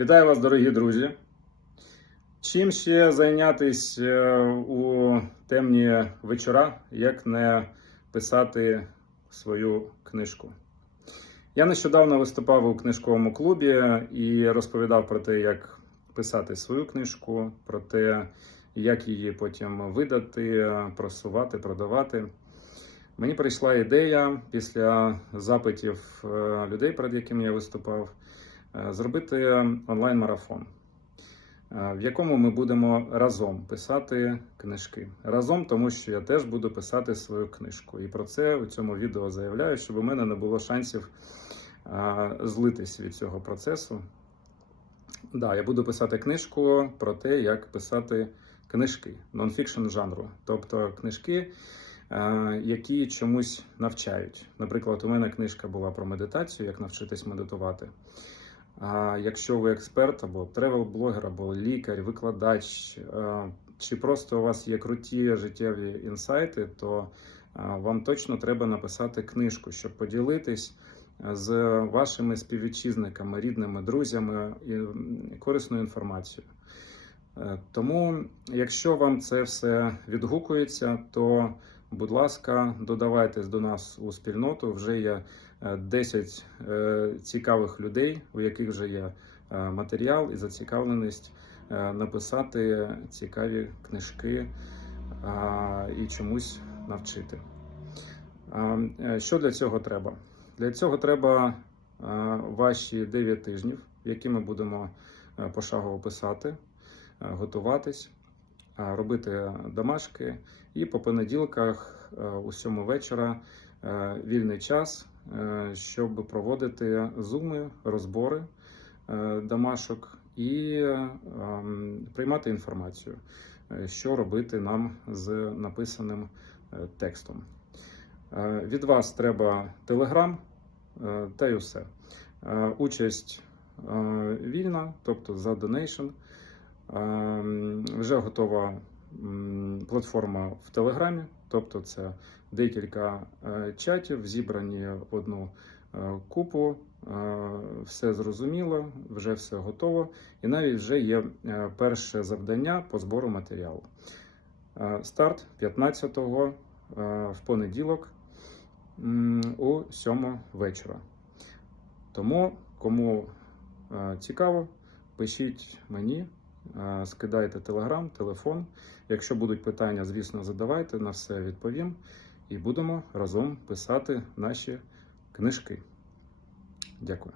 Вітаю вас, дорогі друзі. Чим ще зайнятися е, у темні вечора, як не писати свою книжку? Я нещодавно виступав у книжковому клубі і розповідав про те, як писати свою книжку, про те, як її потім видати, просувати, продавати. Мені прийшла ідея після запитів е, людей, перед якими я виступав, зробити онлайн-марафон, е, в якому ми будемо разом писати книжки. Разом, тому що я теж буду писати свою книжку. І про це у цьому відео заявляю, щоб у мене не було шансів е, злитись від цього процесу. Да, я буду писати книжку про те, як писати книжки нонфікшн жанру, тобто книжки, е, які чомусь навчають. Наприклад, у мене книжка була про медитацію, як навчитись медитувати. А якщо ви експерт або тревел-блогер, або лікар, викладач, е, чи просто у вас є круті життєві інсайти, то е, вам точно треба написати книжку, щоб поділитись з вашими співвітчизниками, рідними, друзями і корисною інформацією. Е, Тому, якщо вам це все відгукується, то, будь ласка, додавайтесь до нас у спільноту. Вже є е, 10 е, цікавих людей, у яких вже є е, матеріал і зацікавленість е, написати цікаві книжки і чомусь навчити. Е, Що для цього треба? Для цього треба е, ваші 9 тижнів, які ми будемо е, пошагово писати, е, готуватись, е, робити домашки. І по понеділках е, у 7 вечора е, вільний час, е, щоб проводити зуми, розбори е, домашок і е, ем, приймати інформацію, е, що робити нам з написаним е, текстом. Е, Від вас треба телеграм е, та й усе. Е, Участь е, вільна, тобто за донейшн. Е, Вже готова платформа в Телеграмі, тобто це декілька е, чатів, зібрані в одну е, купу. Е, Все зрозуміло, вже все готово, і навіть вже є перше завдання по збору матеріалу. Старт 15-го е, в понеділок у 7 вечора. Тому, кому цікаво, пишіть мені, скидайте телеграм, телефон. Якщо будуть питання, звісно, задавайте, на все відповім. І будемо разом писати наші книжки. Дякую.